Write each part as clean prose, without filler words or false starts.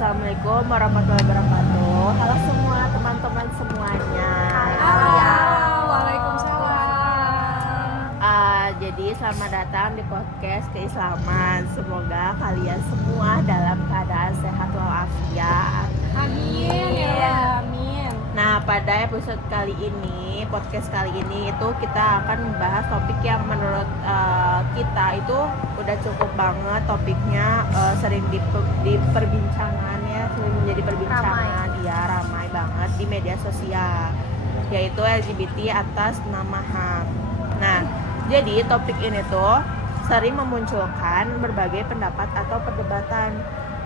Assalamualaikum warahmatullahi wabarakatuh. Halo semua teman-teman semuanya. Waalaikumsalam. Jadi selamat datang di podcast Keislaman. Semoga kalian semua dalam keadaan sehat walafiat. Amin ya Allah, amin. Nah, pada episode kali ini, podcast kali ini itu kita akan membahas topik yang menurut kita itu udah cukup banget topiknya, sering diperbincangan ya, sering menjadi perbincangan, ramai banget di media sosial, yaitu LGBT atas nama HAM. Nah, jadi topik ini tuh sering memunculkan berbagai pendapat atau perdebatan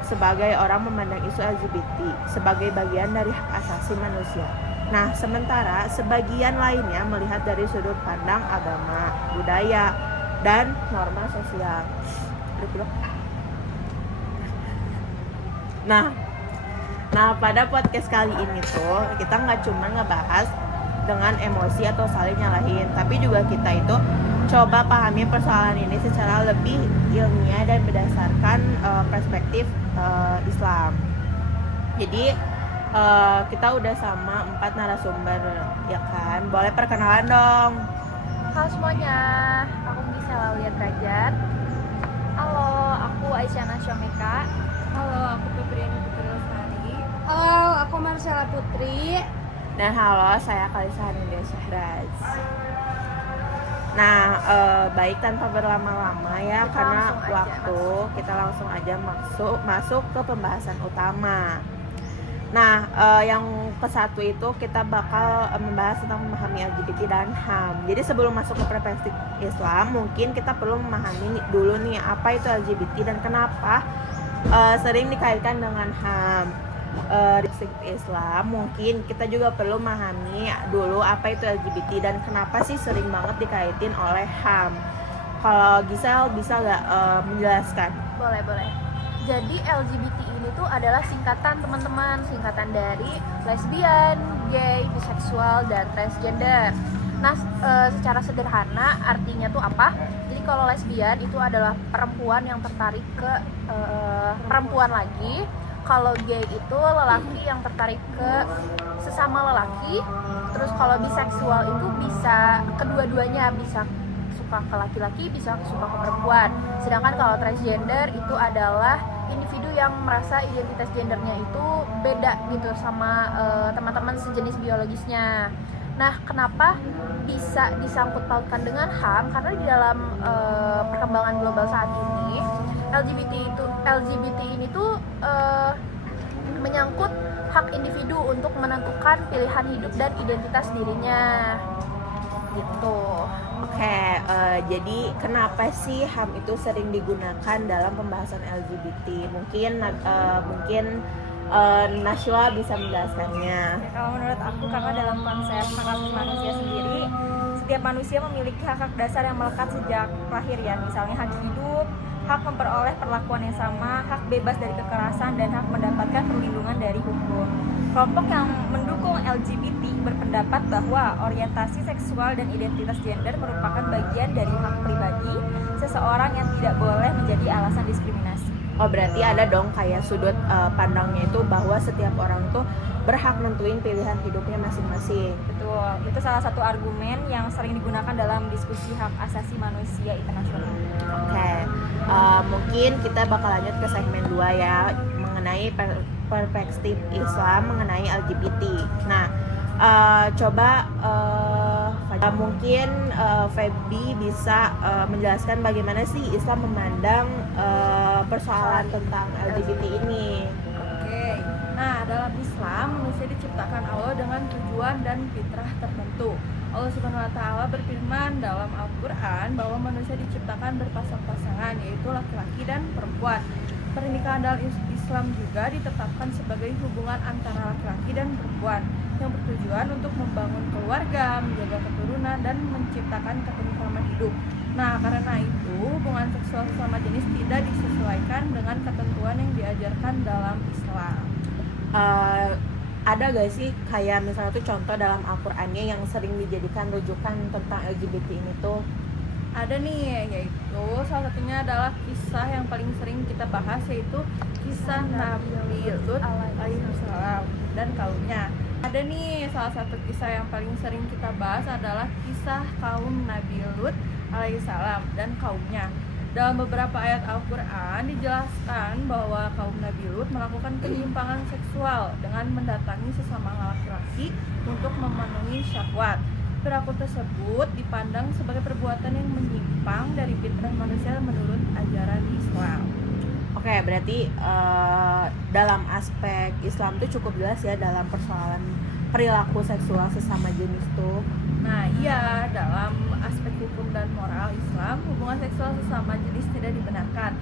sebagai orang memandang isu LGBT sebagai bagian dari hak asasi manusia. Nah, sementara sebagian lainnya melihat dari sudut pandang agama, budaya, dan norma sosial. Nah, pada podcast kali ini tuh kita nggak cuma ngebahas dengan emosi atau saling nyalahin, tapi juga kita itu coba pahami persoalan ini secara lebih ilmiah dan berdasarkan perspektif Islam. Jadi kita udah sama 4 narasumber, ya kan? Boleh perkenalan dong. Halo semuanya, aku Gisela Liat Rajat. Halo, aku Aisyah Nasyomeka. Halo, aku Febriani Putri Lestari. Halo, aku Marcella Putri. Dan halo, saya Kalisa Hanindya Syahraz. Nah, baik tanpa berlama-lama ya, Kita karena langsung aja waktu kita langsung aja masuk ke pembahasan utama. Nah, yang ke-1 itu kita bakal membahas tentang memahami LGBT dan HAM. Jadi sebelum masuk ke perspektif Islam, mungkin kita perlu memahami dulu nih apa itu LGBT dan kenapa sering dikaitkan dengan HAM. Di perspektif Islam, mungkin kita juga perlu memahami dulu apa itu LGBT dan kenapa sih sering banget dikaitin oleh HAM. Kalau Gisel bisa nggak menjelaskan? Boleh. Jadi LGBT ini tuh adalah singkatan teman-teman, singkatan dari lesbian, gay, biseksual, dan transgender. Nah, secara sederhana artinya tuh apa? Jadi kalau lesbian itu adalah perempuan yang tertarik ke perempuan lagi. Kalau gay itu lelaki yang tertarik ke sesama lelaki. Terus kalau biseksual itu bisa kedua-duanya, bisa suka ke laki-laki, bisa suka ke perempuan. Sedangkan kalau transgender itu adalah individu yang merasa identitas gendernya itu beda gitu sama teman-teman sejenis biologisnya. Nah, kenapa bisa disangkut pautkan dengan HAM? Karena di dalam perkembangan global saat ini, LGBT ini tuh menyangkut hak individu untuk menentukan pilihan hidup dan identitas dirinya. Gitu. Oke, jadi kenapa sih HAM itu sering digunakan dalam pembahasan LGBT? Mungkin Nashwa bisa menjelaskannya. Kalau menurut aku, karena dalam konsep hak asasi manusia sendiri, setiap manusia memiliki hak-hak dasar yang melekat sejak lahir ya. Misalnya hak hidup, hak memperoleh perlakuan yang sama, hak bebas dari kekerasan, dan hak mendapatkan perlindungan dari hukum. Kelompok yang mendukung LGBT berpendapat bahwa orientasi seksual dan identitas gender merupakan bagian dari hak pribadi seseorang yang tidak boleh menjadi alasan diskriminasi. Oh, berarti ada dong kayak sudut pandangnya itu bahwa setiap orang tuh berhak nentuin pilihan hidupnya masing-masing. Betul, itu salah satu argumen yang sering digunakan dalam diskusi hak asasi manusia internasional. Oke, mungkin kita bakal lanjut ke segmen 2 ya, mengenai perspektif Islam mengenai LGBT. Nah, coba mungkin Feby bisa menjelaskan bagaimana sih Islam memandang persoalan tentang LGBT ini. Oke, nah dalam Islam manusia diciptakan Allah dengan tujuan dan fitrah tertentu. Allah Subhanahu wa Ta'ala berfirman dalam Al-Quran bahwa manusia diciptakan berpasang-pasangan, yaitu laki-laki dan perempuan. Pernikahan dalam Islam juga ditetapkan sebagai hubungan antara laki-laki dan perempuan yang bertujuan untuk membangun keluarga, menjaga keturunan, dan menciptakan ketentraman hidup. Nah, karena itu hubungan seksual sesama jenis tidak disesuaikan dengan ketentuan yang diajarkan dalam Islam. Ada gak sih kayak misalnya tuh contoh dalam Al-Qur'annya yang sering dijadikan rujukan tentang LGBT ini tuh? Ada nih, yaitu salah satunya adalah kisah yang paling sering kita bahas, yaitu kisah Nabi Lut alaihissalam dan kaumnya. Ada nih, salah satu kisah yang paling sering kita bahas adalah kisah kaum Nabi Lut alaihissalam dan kaumnya. Dalam beberapa ayat Al-Quran dijelaskan bahwa kaum Nabi Lut melakukan penyimpangan seksual dengan mendatangi sesama laki-laki untuk memenuhi syahwat. Perilaku tersebut dipandang sebagai perbuatan yang menyimpang dari fitrah manusia menurut ajaran Islam. Oke, berarti dalam aspek Islam tuh cukup jelas ya dalam persoalan perilaku seksual sesama jenis tuh. Nah, iya, dalam aspek hukum dan moral Islam, hubungan seksual sesama jenis tidak dibenarkan.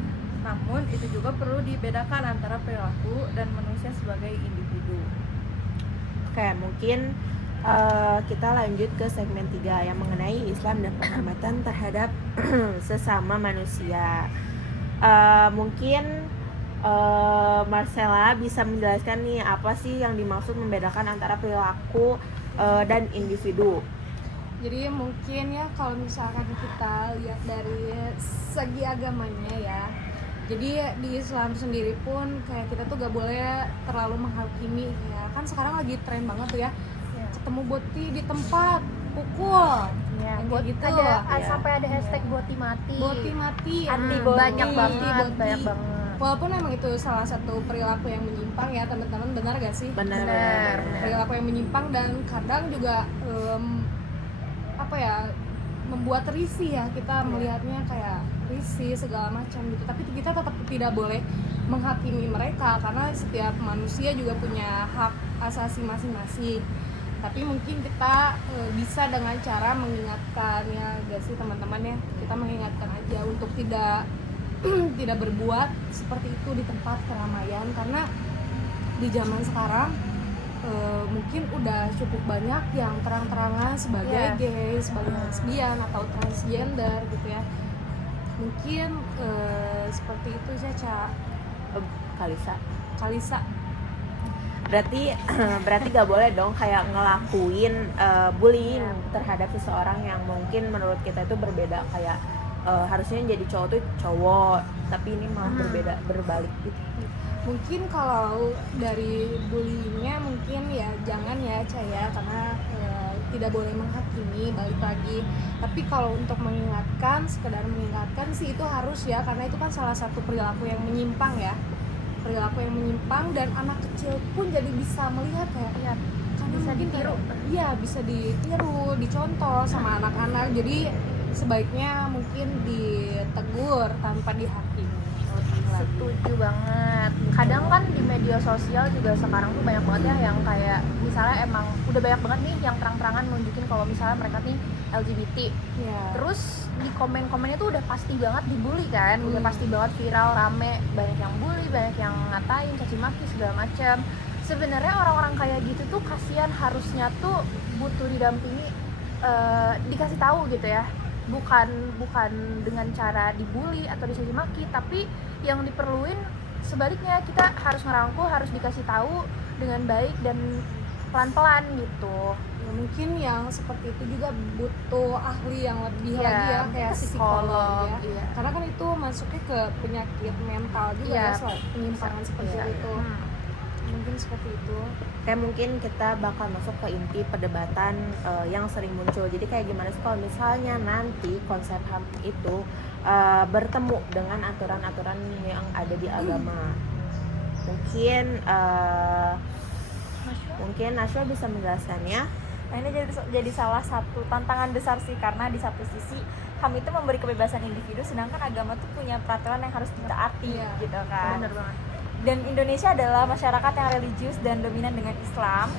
Namun, itu juga perlu dibedakan antara perilaku dan manusia sebagai individu. Oke, mungkin kita lanjut ke segmen 3 yang mengenai Islam dan penghormatan terhadap sesama manusia. Mungkin Marcella bisa menjelaskan nih apa sih yang dimaksud membedakan antara perilaku dan individu. Jadi mungkin ya kalau misalkan kita lihat dari segi agamanya ya, jadi di Islam sendiri pun kayak kita tuh gak boleh terlalu menghakimi ya. Kan sekarang lagi tren banget tuh ya, ketemu boti di tempat pukul Ya, yang kayak gitu ada sampai ada hashtag boti mati. boti mati Anti Nah, boti. banyak banget Anti-boti. banyak banget. Walaupun emang itu salah satu perilaku yang menyimpang ya teman-teman, benar gak sih? Benar. Perilaku yang menyimpang dan kadang juga apa ya, membuat risih ya, kita melihatnya kayak risih segala macam gitu. Tapi kita tetap tidak boleh menghakimi mereka karena setiap manusia juga punya hak asasi masing-masing. Tapi mungkin kita bisa dengan cara mengingatkan ya gak sih teman-teman ya, kita mengingatkan aja untuk tidak tidak berbuat seperti itu di tempat keramaian, karena di zaman sekarang mungkin udah cukup banyak yang terang-terangan sebagai gay, sebagai lesbian atau transgender gitu ya. Mungkin seperti itu Caca. Kalisa. Berarti gak boleh dong kayak ngelakuin bullying terhadap seseorang yang mungkin menurut kita itu berbeda, kayak harusnya jadi cowok tuh cowok tapi ini malah berbalik gitu. Mungkin kalau dari bullyingnya mungkin ya jangan ya Caya, karena tidak boleh menghakimi, balik lagi. Tapi kalau untuk mengingatkan, sekedar mengingatkan sih itu harus ya, karena itu kan salah satu perilaku yang menyimpang ya, perilaku yang menyimpang, dan anak kecil pun jadi bisa melihat kayak karena Bisa mungkin ditiru. Iya, bisa ditiru, dicontoh sama anak-anak. Jadi sebaiknya mungkin ditegur tanpa dihakimi. Setuju banget. Kadang kan di media sosial juga sekarang tuh banyak banget ya yang kayak misalnya emang udah banyak banget nih yang terang-terangan nunjukin kalau misalnya mereka nih LGBT. Ya. Terus di komen-komennya tuh udah pasti banget dibully kan, udah pasti banget viral, rame, banyak yang bully, banyak yang ngatain, caci maki segala macam. Sebenarnya orang-orang kayak gitu tuh kasihan, harusnya tuh butuh didampingi, dikasih tahu gitu ya. Bukan dengan cara dibully atau dicaci maki, tapi yang diperluin sebaliknya, kita harus ngerangkul, harus dikasih tahu dengan baik dan pelan-pelan gitu. Ya, mungkin yang seperti itu juga butuh ahli yang lebih Iya, lagi ya, kayak psikolog ya. iya. Karena kan itu masuknya ke penyakit mental juga Iya. ya, soal penyimpangan seperti Iya. itu. Mungkin seperti itu. Kayak mungkin kita bakal masuk ke inti perdebatan yang sering muncul. Jadi kayak gimana sih kalau misalnya nanti konsep HAM itu bertemu dengan aturan-aturan yang ada di agama. Mungkin Nashwa bisa menjelaskannya. Nah, ini jadi salah satu tantangan besar sih, karena di satu sisi HAM itu memberi kebebasan individu, sedangkan agama tuh punya peraturan yang harus ditaati, Iya, gitu kan. Benar banget. Dan Indonesia adalah masyarakat yang religius dan dominan dengan Islam.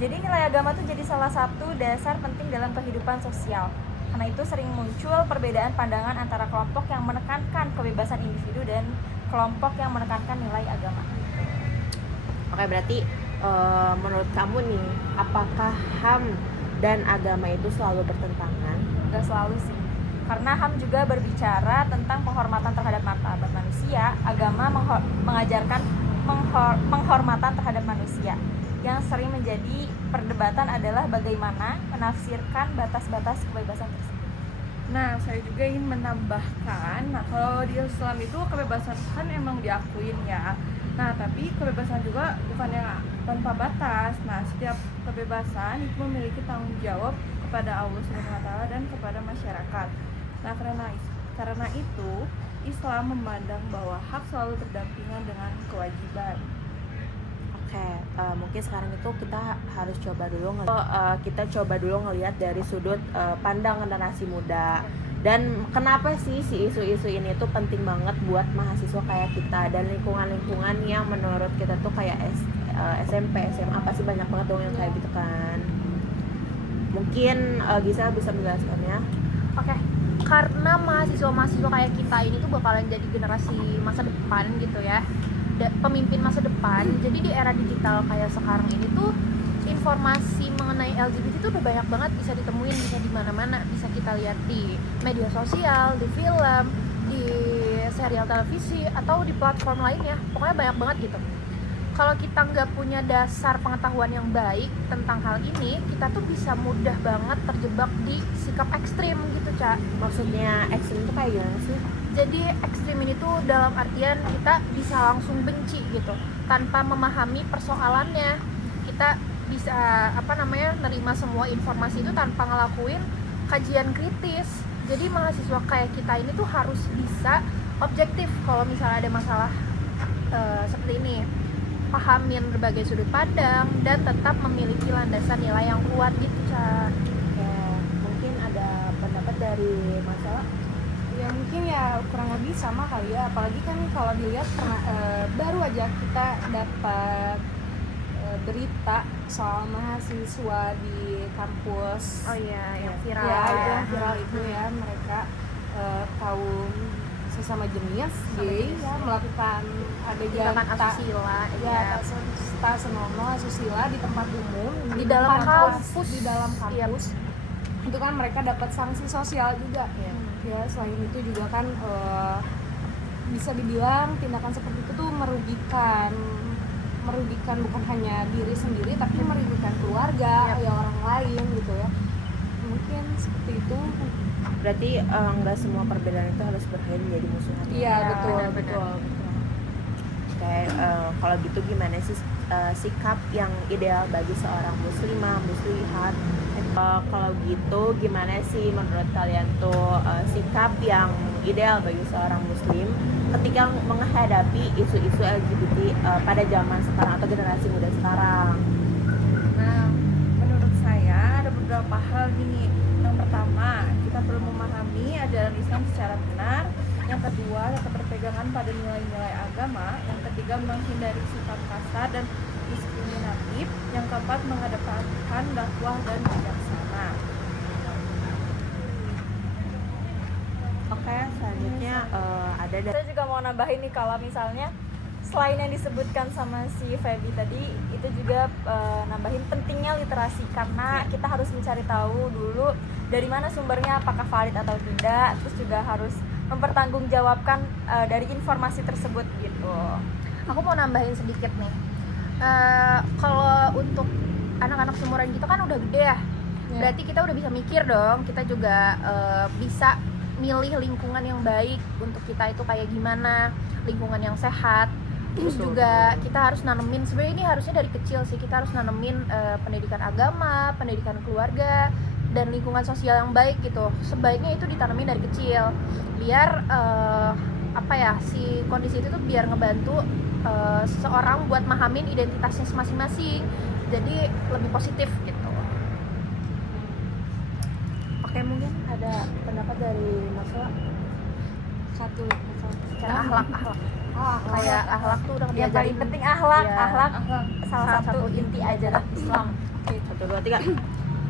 Jadi nilai agama tuh jadi salah satu dasar penting dalam kehidupan sosial. Karena itu sering muncul perbedaan pandangan antara kelompok yang menekankan kebebasan individu dan kelompok yang menekankan nilai agama. Oke, berarti menurut kamu nih, apakah HAM dan agama itu selalu bertentangan? Gak selalu sih, karena HAM juga berbicara tentang penghormatan terhadap martabat manusia. Agama mengajarkan penghormatan terhadap manusia. Yang sering menjadi perdebatan adalah bagaimana menafsirkan batas-batas kebebasan tersebut. Nah, saya juga ingin menambahkan, nah kalau di Islam itu kebebasan kan emang diakuin ya. Nah, tapi kebebasan juga bukan yang tanpa batas. Nah, setiap kebebasan itu memiliki tanggung jawab kepada Allah Subhanahu wa taala dan kepada masyarakat. Nah, karena itu Islam memandang bahwa hak selalu berdampingan dengan kewajiban. Oke, mungkin sekarang itu kita harus kita coba dulu ngelihat dari sudut pandang generasi muda. Dan kenapa sih si isu-isu ini tuh penting banget buat mahasiswa kayak kita dan lingkungan-lingkungan yang menurut kita tuh kayak SMP, SMA pasti banyak banget dong yang kayak gitu kan. Mungkin Gisel bisa menjelaskannya. Oke, karena mahasiswa-mahasiswa kayak kita ini tuh bakalan jadi generasi masa depan gitu ya, pemimpin masa depan. Jadi di era digital kayak sekarang ini tuh informasi mengenai LGBT itu udah banyak banget bisa ditemuin, bisa di mana-mana, bisa kita lihat di media sosial, di film, di serial televisi atau di platform lainnya. Pokoknya banyak banget gitu. Kalau kita nggak punya dasar pengetahuan yang baik tentang hal ini, kita tuh bisa mudah banget terjebak di sikap ekstrim gitu, Ca. Maksudnya ekstrim itu kayak gimana sih? Jadi ekstrim ini tuh dalam artian kita bisa langsung benci gitu tanpa memahami persoalannya. Kita bisa nerima semua informasi itu tanpa ngelakuin kajian kritis. Jadi mahasiswa kayak kita ini tuh harus bisa objektif kalau misalnya ada masalah seperti ini, pahamin berbagai sudut pandang dan tetap memiliki landasan nilai yang kuat gitu, Ca. Ya, mungkin ada pendapat dari masalah. Ya mungkin ya kurang lebih sama kali ya, apalagi kan kalau dilihat baru aja kita dapat berita soal mahasiswa di kampus. Oh iya, yang viral. Ya, itu yang viral itu ya, mereka kaum sesama jenis gay ya melakukan adegan asusila ya tak senonoh asusila di tempat umum di dalam kampus. Di dalam kampus. Itu kan mereka dapat sanksi sosial juga. Ya selain itu juga kan bisa dibilang tindakan seperti itu tuh merugikan bukan hanya diri sendiri tapi merugikan keluarga ya orang lain gitu ya, mungkin seperti itu. Berarti nggak semua perbedaan itu harus berakhir menjadi musuhan. Iya betul. Oke, kalau gitu gimana sih sikap yang ideal bagi seorang muslimah, muslihat? Kalau gitu gimana sih menurut kalian tuh sikap yang ideal bagi seorang muslim ketika menghadapi isu-isu LGBT pada zaman sekarang atau generasi muda sekarang? Nah, menurut saya ada beberapa hal nih. Yang pertama, kita perlu memahami ajaran Islam secara benar. Yang kedua, tetap berpegangan pada nilai-nilai agama. Yang ketiga, menghindari sikap kasar dan diskriminatif. Yang keempat, mengedepankan dakwah dan bijaksana. Oke, selanjutnya ada Saya juga mau nambahin nih, kalau misalnya selain yang disebutkan sama si Feby tadi, itu juga nambahin pentingnya literasi, karena kita harus mencari tahu dulu dari mana sumbernya, apakah valid atau tidak, terus juga harus mempertanggungjawabkan dari informasi tersebut gitu. Aku mau nambahin sedikit nih. Kalau untuk anak-anak seumuran kita kan udah gede ya. Berarti kita udah bisa mikir dong. Kita juga bisa milih lingkungan yang baik untuk kita itu kayak gimana, lingkungan yang sehat. Terus juga kita harus nanemin, sebenarnya ini harusnya dari kecil sih, kita harus nanemin pendidikan agama, pendidikan keluarga, dan lingkungan sosial yang baik gitu. Sebaiknya itu ditanemin dari kecil, biar si kondisi itu tuh biar ngebantu seseorang buat mahamin identitasnya masing-masing, jadi lebih positif gitu. Oke, mungkin ada pendapat dari masalah Satu Secara akhlak kayak akhlak tuh udah Yang diajarin. paling penting akhlak, Ya, akhlak salah satu inti ajaran Islam. Oke, 1, 2, 3.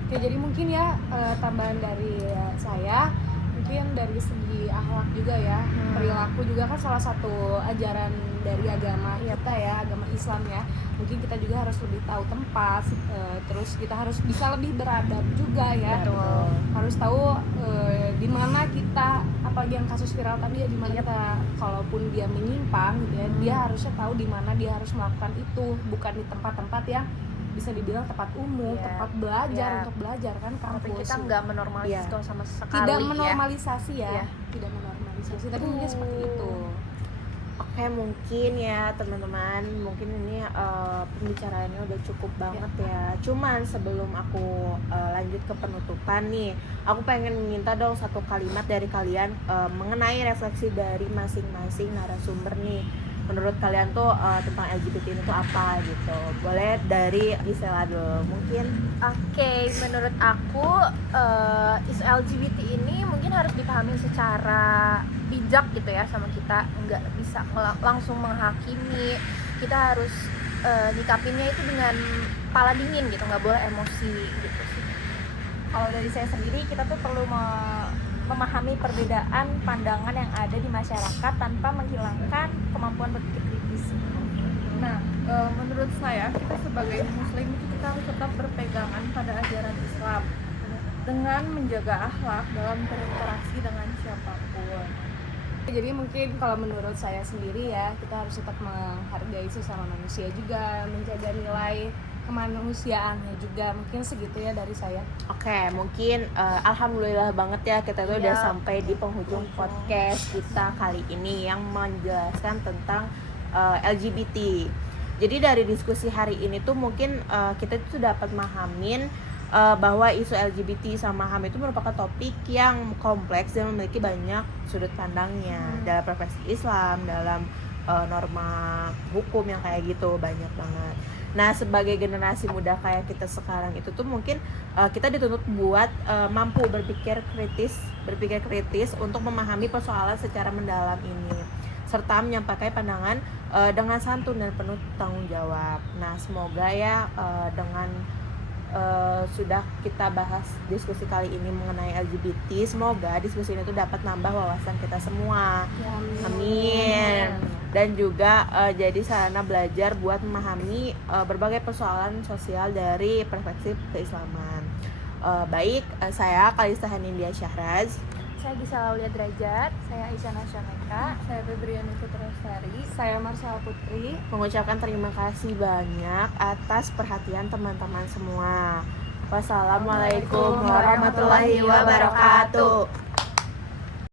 Oke, jadi mungkin ya tambahan dari saya, mungkin dari segi akhlak juga ya, perilaku juga kan salah satu ajaran dari agama kita ya, agama Islam ya. Mungkin kita juga harus lebih tahu tempat, terus kita harus bisa lebih beradab juga ya. Betul. Harus tahu di mana kita, apalagi yang kasus viral tadi ya, di mana kita kalaupun dia menyimpang gitu ya, dia harusnya tahu di mana dia harus melakukan itu, bukan di tempat-tempat yang bisa dibilang tempat umum, Iya. tempat belajar Iya. untuk belajar kan Tapi kampus. kita nggak menormalisasi Iya. itu sama sekali Tidak ya. menormalisasi ya, Iya. tidak menormalisasi, tapi mungkin seperti itu. Oke, mungkin ya teman-teman, mungkin ini pembicaraannya udah cukup banget ya. Cuman sebelum aku lanjut ke penutupan nih, aku pengen minta dong satu kalimat dari kalian mengenai refleksi dari masing-masing narasumber nih. Menurut kalian tuh tentang LGBT ini tuh apa gitu? Boleh dari Gisela dulu, mungkin. Oke, menurut aku isu LGBT ini mungkin harus dipahami secara bijak gitu ya sama kita, nggak bisa langsung menghakimi. Kita harus nyikapinnya itu dengan kepala dingin gitu, nggak boleh emosi gitu sih. Kalau dari saya sendiri, kita tuh perlu memahami perbedaan pandangan yang ada di masyarakat tanpa menghilangkan kemampuan berpikir kritis. Nah, menurut saya kita sebagai muslim itu kita harus tetap berpegangan pada ajaran Islam dengan menjaga akhlak dalam berinteraksi dengan siapapun. Jadi mungkin kalau menurut saya sendiri ya, kita harus tetap menghargai sesama manusia juga, menjaga nilai kemanusiaannya juga. Mungkin segitu ya dari saya. Oke, mungkin alhamdulillah banget ya kita tuh udah Iya. sampai di penghujung podcast kita kali ini yang menjelaskan tentang LGBT. Jadi dari diskusi hari ini tuh mungkin kita tuh dapat memahamin bahwa isu LGBT sama HAM itu merupakan topik yang kompleks dan memiliki banyak sudut pandangnya dalam profesi Islam, dalam norma hukum yang kayak gitu, banyak banget. Nah, sebagai generasi muda kayak kita sekarang itu tuh mungkin kita dituntut buat mampu berpikir kritis untuk memahami persoalan secara mendalam ini, serta menyampaikan pandangan dengan santun dan penuh tanggung jawab. Nah, semoga ya dengan sudah kita bahas diskusi kali ini mengenai LGBT, semoga diskusi ini tuh dapat nambah wawasan kita semua. Amin. Dan juga jadi sarana belajar buat memahami berbagai persoalan sosial dari perspektif keislaman. Saya Kalista Hanindya Syahraz. Saya Gisela Aulia Derajat. Saya Isyana Syameka. Saya Febriani Putrastari. Saya Marsha Putri. Mengucapkan terima kasih banyak atas perhatian teman-teman semua. Wassalamualaikum warahmatullahi wabarakatuh.